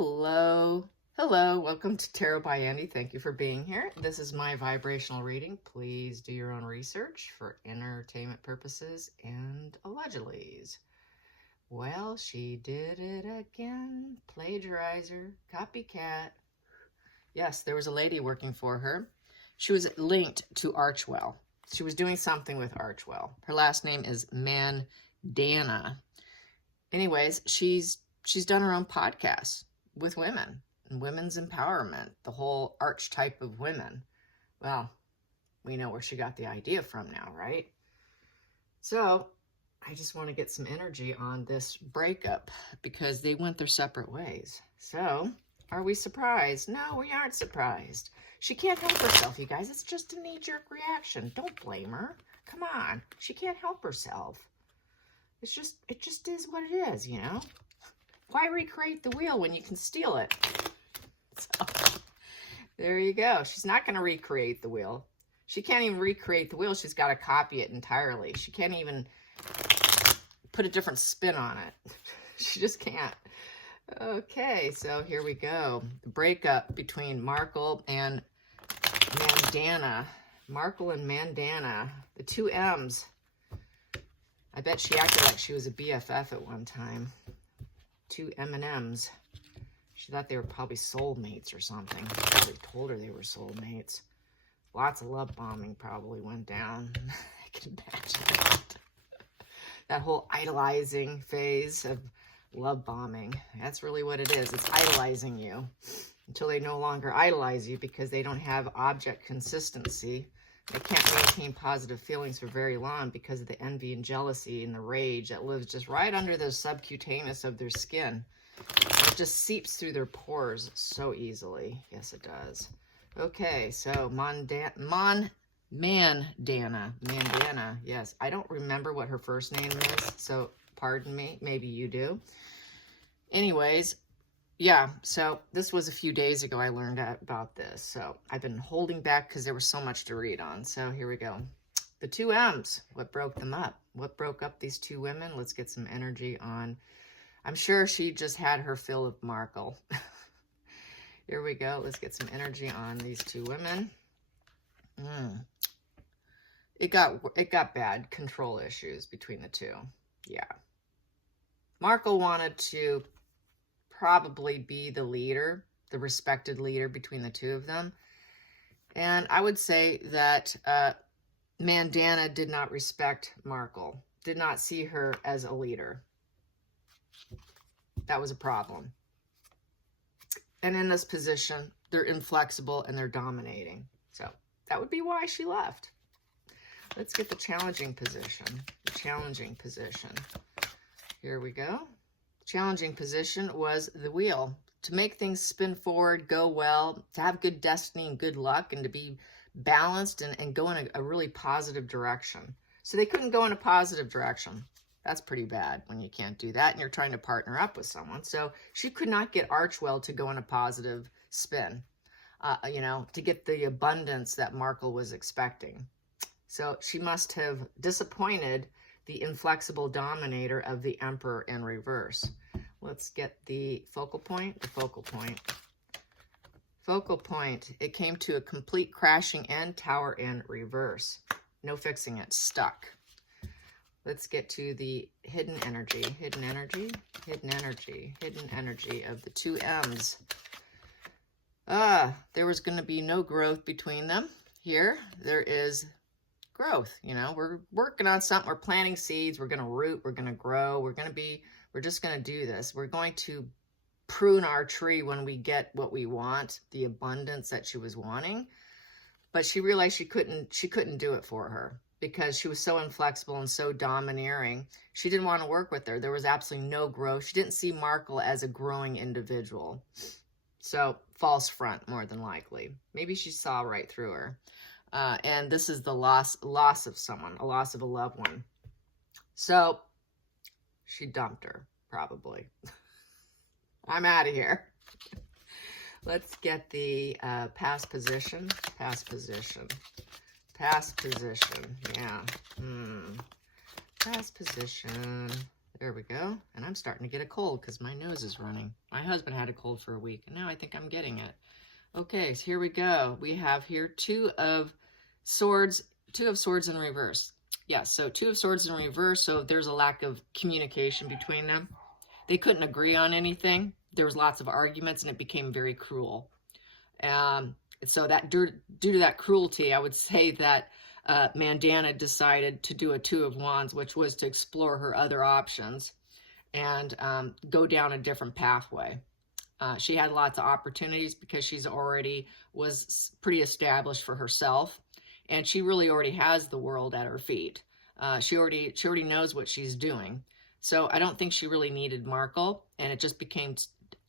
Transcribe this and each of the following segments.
Hello. Hello. Welcome to Tarot by Andy. Thank you for being here. This is my vibrational reading. Please do your own research for entertainment purposes and allegedlys. Well, she did it again. Plagiarizer, copycat. Yes, there was a lady working for her. She was linked to Archwell. She was doing something with Archwell. Her last name is Mandana. Anyways, she's done her own podcast with women and women's empowerment, the whole archetype of women. Well, we know where she got the idea from now, right? So I just want to get some energy on this breakup because they went their separate ways. So are we surprised? No, we aren't surprised. She can't help herself, you guys. It's just a knee-jerk reaction. Don't blame her. Come on. She can't help herself. It just is what it is, you know? Why recreate the wheel when you can steal it? So, there you go. She's not going to recreate the wheel. She can't even recreate the wheel. She's got to copy it entirely. She can't even put a different spin on it. She just can't. Okay, so here we go. The breakup between Markle and Mandana. Markle and Mandana. The two M's. I bet she acted like she was a BFF at one time. Two M&Ms. She thought they were probably soulmates or something. Probably told her they were soulmates. Lots of love bombing probably went down. I can imagine that. That whole idolizing phase of love bombing. That's really what it is. It's idolizing you until they no longer idolize you because they don't have object consistency. They can't maintain positive feelings for very long because of the envy and jealousy and the rage that lives just right under the subcutaneous of their skin. It just seeps through their pores so easily. Yes, it does. Okay, so Mandana. Yes, I don't remember what her first name is, so pardon me. Maybe you do. Anyways, yeah, so this was a few days ago I learned about this. So I've been holding back because there was so much to read on. So here we go. The two M's. What broke them up? What broke up these two women? Let's get some energy on. I'm sure she just had her fill of Markle. Here we go. Let's get some energy on these two women. It got bad. Control issues between the two. Yeah. Markle wanted to probably be the leader, the respected leader between the two of them. And I would say that Mandana did not respect Markle, did not see her as a leader. That was a problem. And in this position, they're inflexible and they're dominating. So that would be why she left. Let's get the challenging position. The challenging position. Here we go. Challenging position was the wheel. To make things spin forward, go well, to have good destiny and good luck, and to be balanced and go in a really positive direction. So they couldn't go in a positive direction. That's pretty bad when you can't do that and you're trying to partner up with someone. So she could not get Archwell to go in a positive spin, you know, to get the abundance that Markle was expecting. So she must have disappointed the inflexible dominator of the Emperor in reverse. Let's get the focal point. The focal point. Focal point. It came to a complete crashing end, tower in reverse. No fixing it. Stuck. Let's get to the hidden energy. Hidden energy. Hidden energy. Hidden energy of the two M's. There was going to be no growth between them. Here, there is growth. You know, we're working on something. We're planting seeds. We're going to root. We're going to grow. We're just going to do this. We're going to prune our tree when we get what we want, the abundance that she was wanting. But she realized she couldn't do it for her because she was so inflexible and so domineering. She didn't want to work with her. There was absolutely no growth. She didn't see Markle as a growing individual. So false front, more than likely. Maybe she saw right through her. And this is the loss of someone, a loss of a loved one. So she dumped her, probably. I'm out of here. Let's get the past position. Past position. Past position. Yeah. Past position. There we go. And I'm starting to get a cold because my nose is running. My husband had a cold for a week, and now I think I'm getting it. Okay, so here we go. We have here Two of Swords in reverse. Yeah, so Two of Swords in reverse, so there's a lack of communication between them. They couldn't agree on anything. There was lots of arguments, and it became very cruel. So that due to that cruelty, I would say that Mandana decided to do a Two of Wands, which was to explore her other options and go down a different pathway. She had lots of opportunities because she's already was pretty established for herself, and she really already has the world at her feet. She already knows what she's doing. So I don't think she really needed Markle, and it just became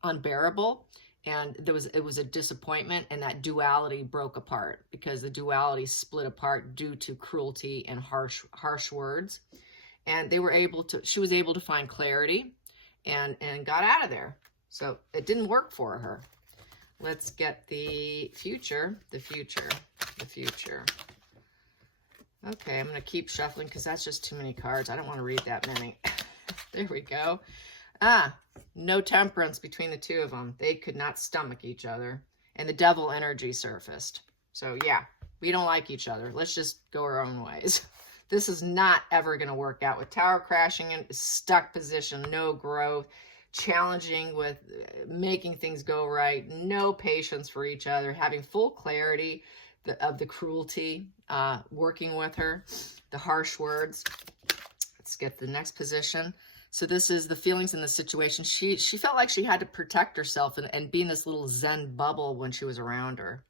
unbearable. And it was a disappointment, and that duality broke apart because the duality split apart due to cruelty and harsh words. And she was able to find clarity and got out of there. So it didn't work for her. Let's get the future. Okay, I'm going to keep shuffling because that's just too many cards. I don't want to read that many. There we go. No temperance between the two of them. They could not stomach each other. And the devil energy surfaced. So yeah, we don't like each other. Let's just go our own ways. This is not ever going to work out with Tower crashing in stuck position, no growth, challenging with making things go right, no patience for each other, having full clarity of the cruelty, working with her, the harsh words. Let's get the next position. So this is the feelings in the situation. She felt like she had to protect herself and be in this little Zen bubble when she was around her.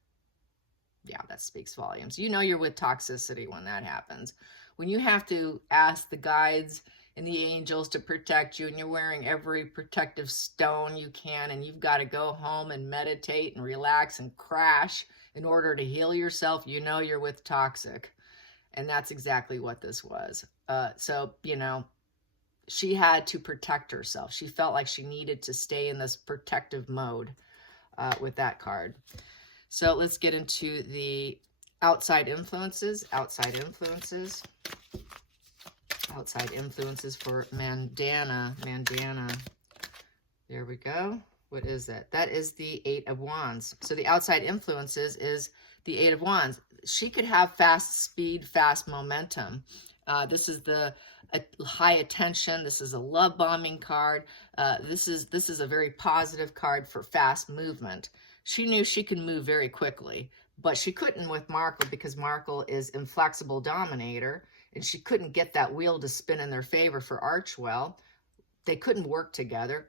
Yeah, that speaks volumes. You know you're with toxicity when that happens. When you have to ask the guides and the angels to protect you, and you're wearing every protective stone you can, and you've got to go home and meditate and relax and crash in order to heal yourself, you know you're with toxic. And that's exactly what this was. So, you know, she had to protect herself. She felt like she needed to stay in this protective mode with that card. So let's get into the outside influences. Outside influences for Mandana. There we go. What is that? That is the Eight of Wands. So the outside influences is the Eight of Wands. She could have fast speed, fast momentum. This is the high attention. This is a love bombing card. This is a very positive card for fast movement. She knew she could move very quickly, but she couldn't with Markle because Markle is inflexible dominator, and she couldn't get that wheel to spin in their favor for Archwell. They couldn't work together,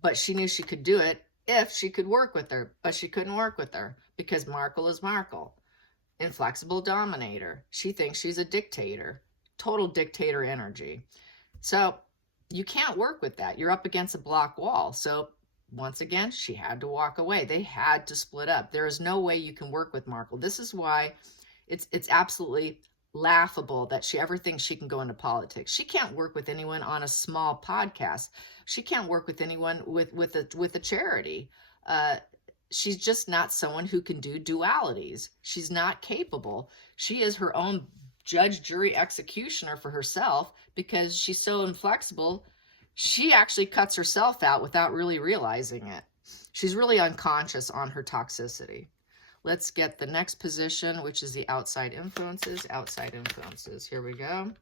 but she knew she could do it if she could work with her, but she couldn't work with her because Markle is Markle. Inflexible dominator. She thinks she's a dictator, total dictator energy. So you can't work with that. You're up against a block wall. So once again, she had to walk away. They had to split up. There is no way you can work with Markle. This is why it's absolutely laughable that she ever thinks she can go into politics. She can't work with anyone on a small podcast. She can't work with anyone with a charity. She's just not someone who can do dualities. She's not capable. She is her own judge, jury, executioner for herself because she's so inflexible. She actually cuts herself out without really realizing it. She's really unconscious on her toxicity. Let's get the next position, which is the outside influences. Outside influences. Here we go.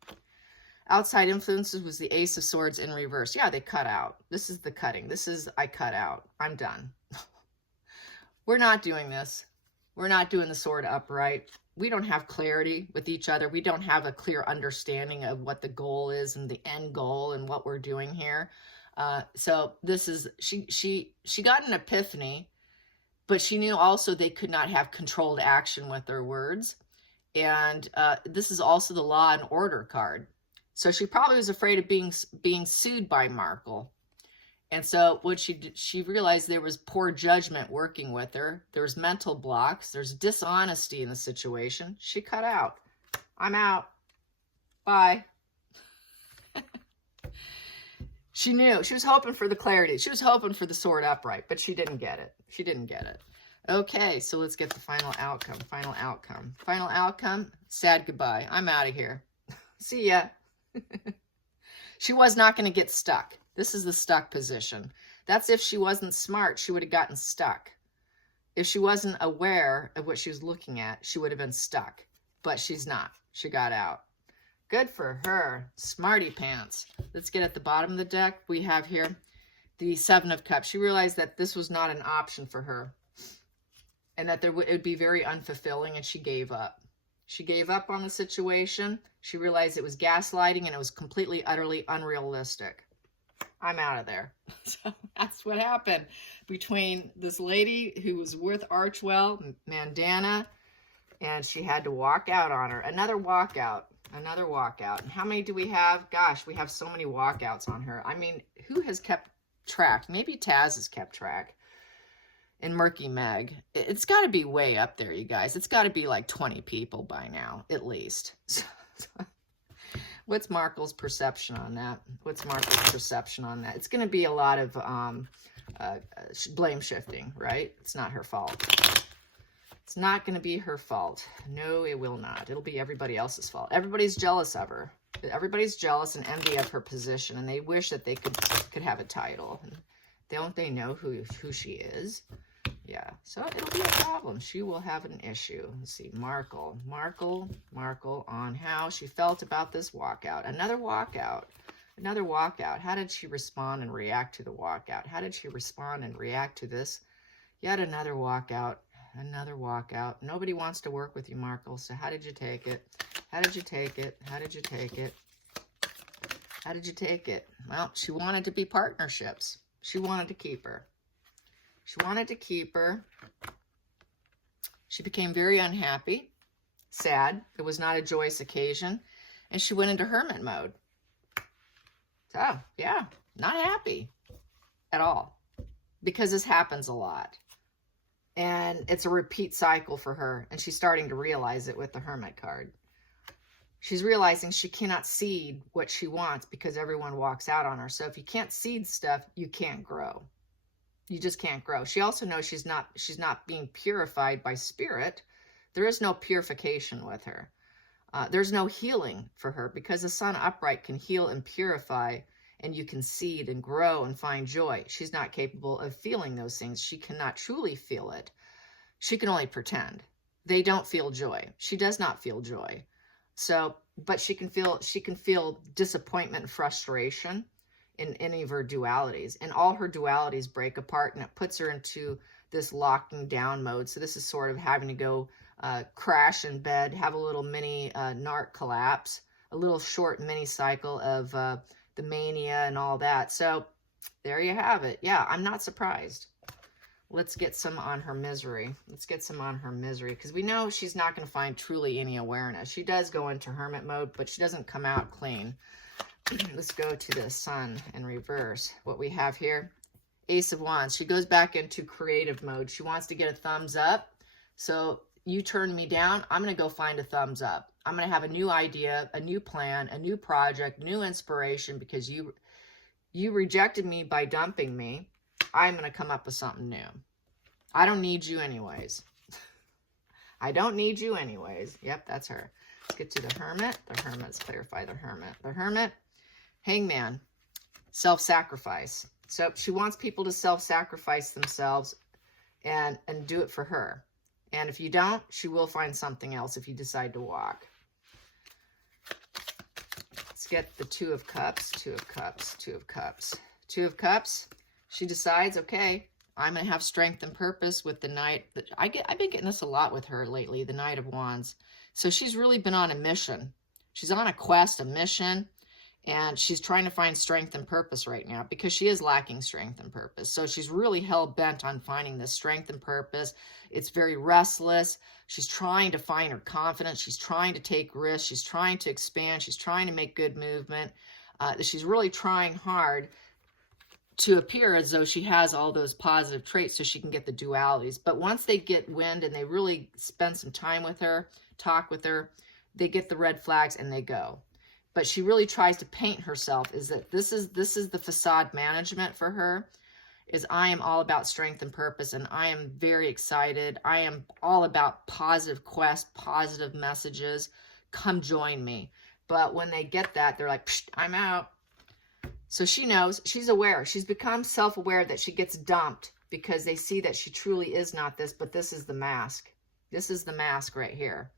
Outside influences was the Ace of Swords in reverse. Yeah, they cut out. This is the cutting. This is I cut out. I'm done. We're not doing this. We're not doing the sword upright. We don't have clarity with each other. We don't have a clear understanding of what the goal is and the end goal and what we're doing here. So this is, she got an epiphany, but she knew also they could not have controlled action with their words. And this is also the Law and Order card. So she probably was afraid of being sued by Markle. And so what she did, she realized there was poor judgment working with her. There was mental blocks. There's dishonesty in the situation. She cut out. I'm out. Bye. She knew. She was hoping for the clarity. She was hoping for the sword upright, but she didn't get it. She didn't get it. Okay, so let's get the final outcome. Final outcome. Final outcome, sad goodbye. I'm out of here. See ya. She was not going to get stuck. This is the stuck position. That's if she wasn't smart, she would have gotten stuck. If she wasn't aware of what she was looking at, she would have been stuck. But she's not. She got out. Good for her. Smarty pants. Let's get at the bottom of the deck. We have here the Seven of Cups. She realized that this was not an option for her, and that it would be very unfulfilling, and she gave up. She gave up on the situation. She realized it was gaslighting, and it was completely, utterly unrealistic. I'm out of there. So that's what happened between this lady who was with Archwell, Mandana, and she had to walk out on her. Another walkout. Another walkout. And how many do we have? Gosh, we have so many walkouts on her. I mean, who has kept track? Maybe Taz has kept track. And Murky Meg. It's got to be way up there, you guys. It's got to be like 20 people by now, at least. What's Markle's perception on that? What's Markle's perception on that? It's going to be a lot of blame shifting, right? It's not her fault. It's not going to be her fault. No, it will not. It'll be everybody else's fault. Everybody's jealous of her. Everybody's jealous and envy of her position, and they wish that they could have a title. And don't they know who she is? Yeah, so it'll be a problem. She will have an issue. Let's see, Markle on how she felt about this walkout. Another walkout. Another walkout. How did she respond and react to the walkout? How did she respond and react to this? Yet another walkout. Another walkout. Nobody wants to work with you, Markle. So how did you take it? How did you take it? How did you take it? How did you take it? Well, she wanted to be partnerships. She wanted to keep her. She wanted to keep her. She became very unhappy, sad. It was not a joyous occasion. And she went into hermit mode. So, yeah, not happy at all. Because this happens a lot. And it's a repeat cycle for her. And she's starting to realize it with the hermit card. She's realizing she cannot seed what she wants because everyone walks out on her. So if you can't seed stuff, you can't grow. You just can't grow. She also knows she's not being purified by spirit. There is no purification with her. There's no healing for her because the sun upright can heal and purify, and you can seed and grow and find joy. She's not capable of feeling those things. She cannot truly feel it. She can only pretend. They don't feel joy. She does not feel joy. So, but she can feel disappointment and frustration in any of her dualities, and all her dualities break apart, and it puts her into this locking down mode. So this is sort of having to go crash in bed, have a little mini narc collapse, a little short mini cycle of the mania and all that. So there you have it. Yeah, I'm not surprised. Let's get some on her misery. Let's get some on her misery, because we know she's not going to find truly any awareness. She does go into hermit mode, but she doesn't come out clean. Let's go to the sun in reverse. What we have here, Ace of Wands. She goes back into creative mode. She wants to get a thumbs up. So you turned me down. I'm going to go find a thumbs up. I'm going to have a new idea, a new plan, a new project, new inspiration, because you rejected me by dumping me. I'm going to come up with something new. I don't need you anyways. I don't need you anyways. Yep, that's her. Let's get to the Hermit. The Hermit. Let's clarify the Hermit. The Hermit. Hangman, self-sacrifice. So she wants people to self-sacrifice themselves and do it for her. And if you don't, she will find something else if you decide to walk. Let's get the Two of Cups, Two of Cups, Two of Cups. Two of Cups, she decides, okay, I'm going to have strength and purpose with the Knight. I've been getting this a lot with her lately, the Knight of Wands. So she's really been on a mission. She's on a quest, a mission. And she's trying to find strength and purpose right now because she is lacking strength and purpose. So she's really hell-bent on finding this strength and purpose. It's very restless. She's trying to find her confidence. She's trying to take risks. She's trying to expand. She's trying to make good movement. She's really trying hard to appear as though she has all those positive traits so she can get the dualities. But once they get wind and they really spend some time with her, talk with her, they get the red flags and they go. But she really tries to paint herself is that this is the facade management for her, is I am all about strength and purpose, and I am very excited. I am all about positive quest, positive messages. Come join me. But when they get that, they're like, psh, I'm out. So she knows, she's aware. She's become self-aware that she gets dumped because they see that she truly is not this, but this is the mask. This is the mask right here.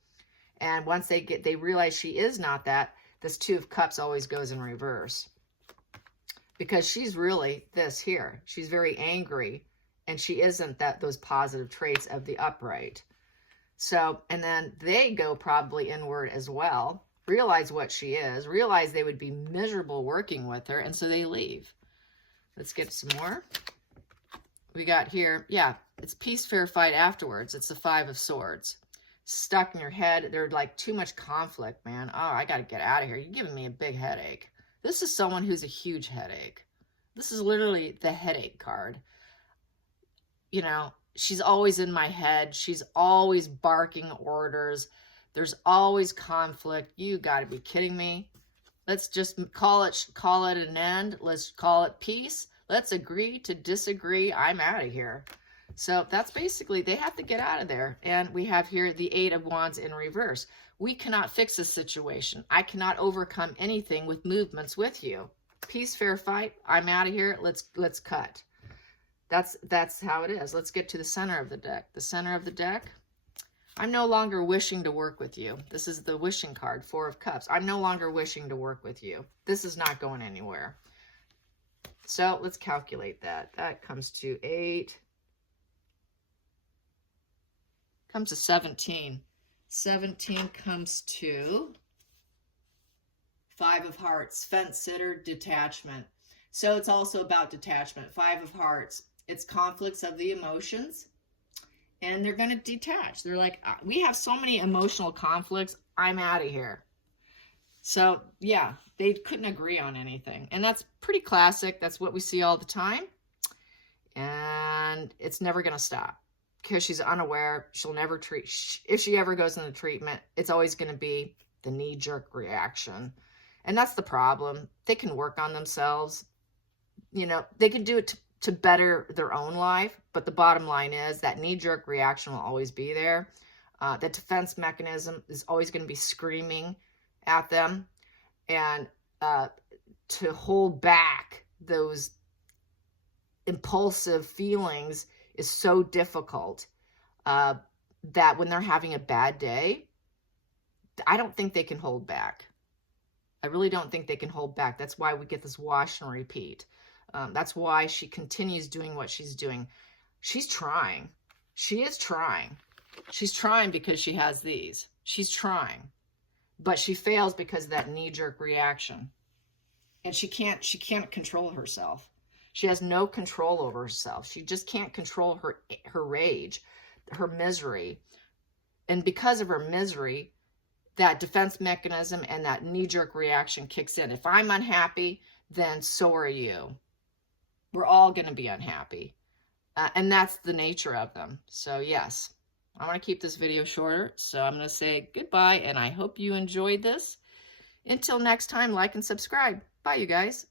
And once they realize she is not that, this Two of Cups always goes in reverse. Because she's really this here. She's very angry, and she isn't those positive traits of the upright. So, and then they go probably inward as well, realize what she is, realize they would be miserable working with her, and so they leave. Let's get some more. We got here, yeah, it's peace, fair fight afterwards. It's the Five of Swords. Stuck in your head. There's like too much conflict, man. Oh, I got to get out of here. You're giving me a big headache. This is someone who's a huge headache. This is literally the headache card. You know, she's always in my head. She's always barking orders. There's always conflict. You got to be kidding me. Let's just call it an end. Let's call it peace. Let's agree to disagree. I'm out of here. So that's basically, they have to get out of there. And we have here the Eight of Wands in reverse. We cannot fix a situation. I cannot overcome anything with movements with you. Peace, fair fight. I'm out of here. Let's cut. That's how it is. Let's get to the center of the deck. The center of the deck. I'm no longer wishing to work with you. This is the wishing card, Four of Cups. I'm no longer wishing to work with you. This is not going anywhere. So let's calculate that. That comes to 8. Comes to 17. 17 comes to 5 of Hearts, fence sitter, detachment. So it's also about detachment. 5 of Hearts. It's conflicts of the emotions. And they're going to detach. They're like, we have so many emotional conflicts. I'm out of here. So, yeah, they couldn't agree on anything. And that's pretty classic. That's what we see all the time. And it's never going to stop because she's unaware. She'll never treat. If she ever goes into treatment, it's always going to be the knee-jerk reaction. And that's the problem. They can work on themselves. You know, they can do it to better their own life. But the bottom line is that knee-jerk reaction will always be there. The defense mechanism is always going to be screaming at them. And to hold back those impulsive feelings is so difficult that when they're having a bad day, I don't think they can hold back. I really don't think they can hold back. That's why we get this wash and repeat. That's why she continues doing what she's doing. She's trying. She is trying. She's trying because she has these. She's trying. But she fails because of that knee-jerk reaction. And she can't control herself. She has no control over herself. She just can't control her rage, her misery. And because of her misery, that defense mechanism and that knee-jerk reaction kicks in. If I'm unhappy, then so are you. We're all going to be unhappy. And that's the nature of them. So yes, I want to keep this video shorter. So I'm going to say goodbye, and I hope you enjoyed this. Until next time, like and subscribe. Bye, you guys.